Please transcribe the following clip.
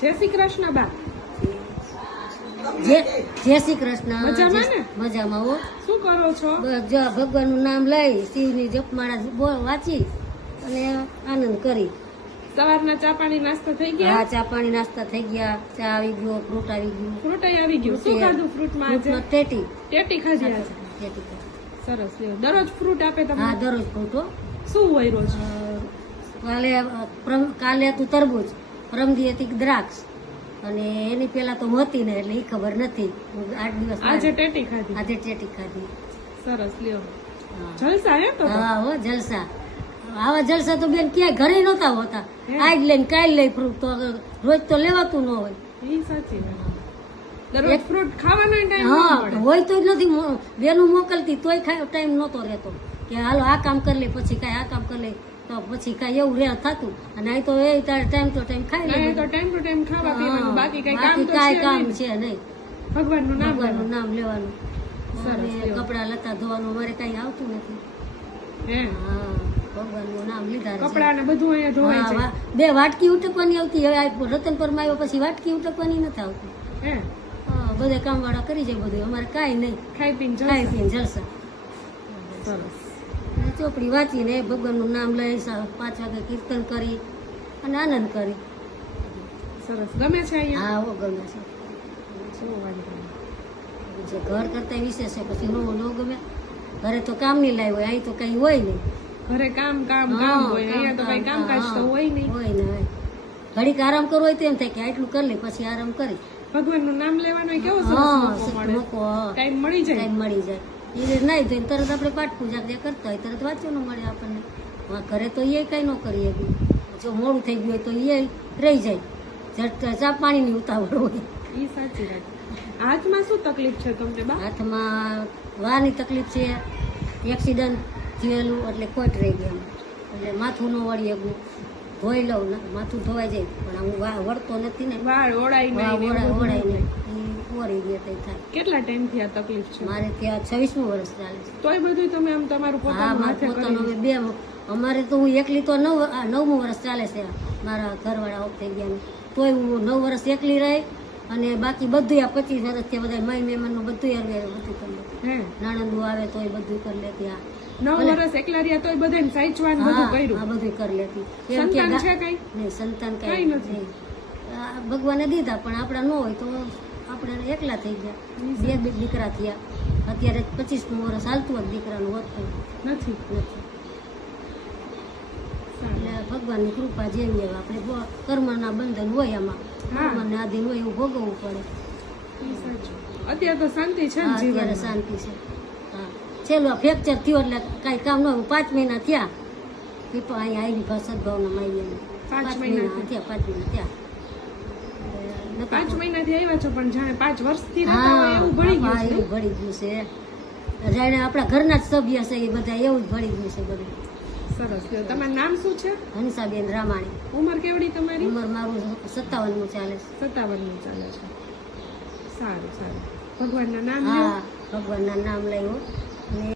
જય શ્રી કૃષ્ણ બા. જય શ્રી કૃષ્ણ. મજામાં ને? મજામાં હો. શું કરો છો? બસ જો ભગવાનનું નામ લઈ શિવની જપમાળા વાંચી અને આનંદ કરી. સવારના ચા પાણી નાસ્તો થઈ ગયા? હા, ચા પાણી નાસ્તા થઈ ગયા. ચા આવી ગયો, ફ્રૂટ આવી ગયું. ફ્રૂટ આવી ગયું. શું ખાધું ફ્રૂટમાં આજે? ફ્રૂટમાં ટેટી. ટેટી ખાધી આજે. ટેટી ખાધી. સરસ લ્યો. દરરોજ ફ્રૂટ આપે તમને? હા, દરરોજ ફ્રૂટ હો. શું હોય રોજ? કાલે હતું તરબૂચ, પરમદી હતી દ્રાક્ષ, અને એની પેલા તો હતી ને એટલે એ ખબર નથી. 8 દિવસ આજે ટેટી ખાધી. આજે ટેટી ખાધી. સરસ લ્યો. હા. જલસા હે તો? હા હો, જલસા. આવા જલસા તો બેન ક્યાંય ઘરે નહોતા હોતા. આજ લઈને કાલ લઈ ફ્રૂટ તો રોજ તો લેવાતું ન હોય. એ સાચી વાત. દરરોજ ફ્રૂટ ખાવાનો ટાઈમ હા, હોય તો જ નથી. બેનું મોકલતી તોય ટાઈમ નહોતો રહેતો કે હાલો આ કામ કરી લે, પછી કાંઈ આ કામ કરી લે, તો પછી કાંઈ એવું રે થતું. અને અહીં તો એ ટાઈમ તો ટાઈમ ખાઈ લે. તો ટાઈમ ટુ ટાઈમ ખાવા પીવાનું, બાકી કઈ કામ તો કાંઈ છે કામ નહીં. છે નહીં. ભગવાનનું નામ ભગવાનનું નામ લેવાનું. સરસ લ્યો. કપડા લતા ધોવાનું અમારે કાંઈ આવતું નથી. હે હા, ભગવાનનું નામ લીધા છે. કપડા ને બધું અહીંયા ધોવાય છે. હા, 2 વાટકી ઉટકવાની આવતી. હવે આ રતનપરમાં આવ્યો પછી વાટકી ઉટકવાની નથી આવતી. હે હા, બધે કામ વાળા કરી જાય બધું. અમારે કાંઈ નહીં. ખાઈ પીને ખાઈ જલસા. પીને જલસા. સરસ. અને ચોપડી વાંચીને ભગવાનનું નામ લઈ 5 વાગે કીર્તન કરી અને આનંદ કરી. સરસ. ગમે છે અહીંયા? હા, હો ગમે છે. શું વાંધો નહીં. જે ઘર કરતા વિશેષ છે પછી ન ગમે. ઘરે તો કામ નહીં લાવ્યો હોય, અહીં તો કઈ હોય નહીં. ઘરે કામ કામ હા, કામ હોય, અહીંયા તો કઈ કામકાજ તો હા, હોય નહીં. હોય ને હોય. ઘડીક આરામ કરવો હોય તો એમ થાય કે આટલું કરી લે પછી આરામ કરી. ભગવાનનું નામ લેવાનો કેવો સરસ હા, મોકો મળે. મોકો, હા. ટાઈમ મળી જાય. ટાઈમ મળી જાય. એ નહીં તો તરત આપણે પાઠ પૂજા જે કરતા હોય તરત વાંચવાનું મળે આપણને. ઘરે તો એ કઈ ન કરીએ. જો મોડું થઈ ગયું હોય તો એ રહી જાય. જટ ચા પાણીની ઉતાવળ હોય. ઈ સાચી વાત. હાથમાં શું તકલીફ છે તમને બા? હાથમાં વારની તકલીફ છે. એક્સિડન્ટ થયેલું એટલે ખોટ રહી ગઈ. એટલે માથું ન વળી શકું. ધોઈ લઉં ને માથું ધોવાઈ જાય પણ હું વળતો નથી ને. વાળ ઓળાઈ નહીં ને એવું બધું ઓળાય થાય. ને ઓરી ગયા કઈ થાય. કેટલા ટાઈમ થી આ તકલીફ છે? મારે ત્યાં 26મું વર્ષ ચાલે છે. તોય બધું તમે આમ તમારું હા, પોતાનું મારે હાથે પોતાનું કરી. હવે 2 અમારે તો હું એકલી તો 9મું વર્ષ ચાલે છે. મારા ઘરવાળા ઓફ થઈ ગયા તોય હું 9 વર્ષ એકલી રહી. અને બાકી બધું આ 25 વર્ષથી બધા માય મહેમાનનું બધું બધું કરી લે. હે નાણંદુ આવે તોય બધું કરી લેતી. આ 9 વર્ષ એકલા રહ્યા તોય બધાને સાચવાન બધું હા, કર્યું. આ બધું કરી લેતી. એમ કે સંતાન છે કઈ? નહીં, સંતાન કાંઈ કઈ નથી. નથી. આ ભગવાને દીધા પણ આપણા ન હોય તો આપણે એકલા થઈ ગયા. 2 દીકરા થયા. અત્યારે 25મું વર્ષ હાલતું જ દીકરાનું વધતું નથી. નથી. એટલે ભગવાનની કૃપા જેવી હવે આપણે કર્મના બંધન હોય આમાં. હા. કર્મના આધીન હોય એવું ભોગવવું પડે. ઈ સાચું. અત્યારે તો શાંતિ છે ને હા, અત્યારે જીવનમાં. શાંતિ છે. હા, છેલ્લો ફ્રેક્ચર થયો એટલે કાંઈ કામ ન હોય. 5 મહિના થયા એ પણ અહીંયા આવી સદભાવના માઈ. 5 5 મહિના મહિના થયા. 5 મહિના થયા. 5 મહિનાથી આવ્યા છો પણ જાણે 5 વર્ષથી રહેતા હોય એવું ભળી હા, ગયું છે. એવું ભળી ગયું છે. જાણે આપણા ઘરના જ સભ્ય છે એ બધા એવું જ ભળી ગયું છે બધું. સરસ. લ્યો. તમારું નામ શું છે? હંસાબેન રામાણી. ઉંમર કેવડી તમારી? ઉંમર મારું 57મું ચાલે છે. 57 નું ચાલે છે. સારું સારું. ભગવાનના નામ લ્યો. હા, ભગવાનના નામ લઈ હો.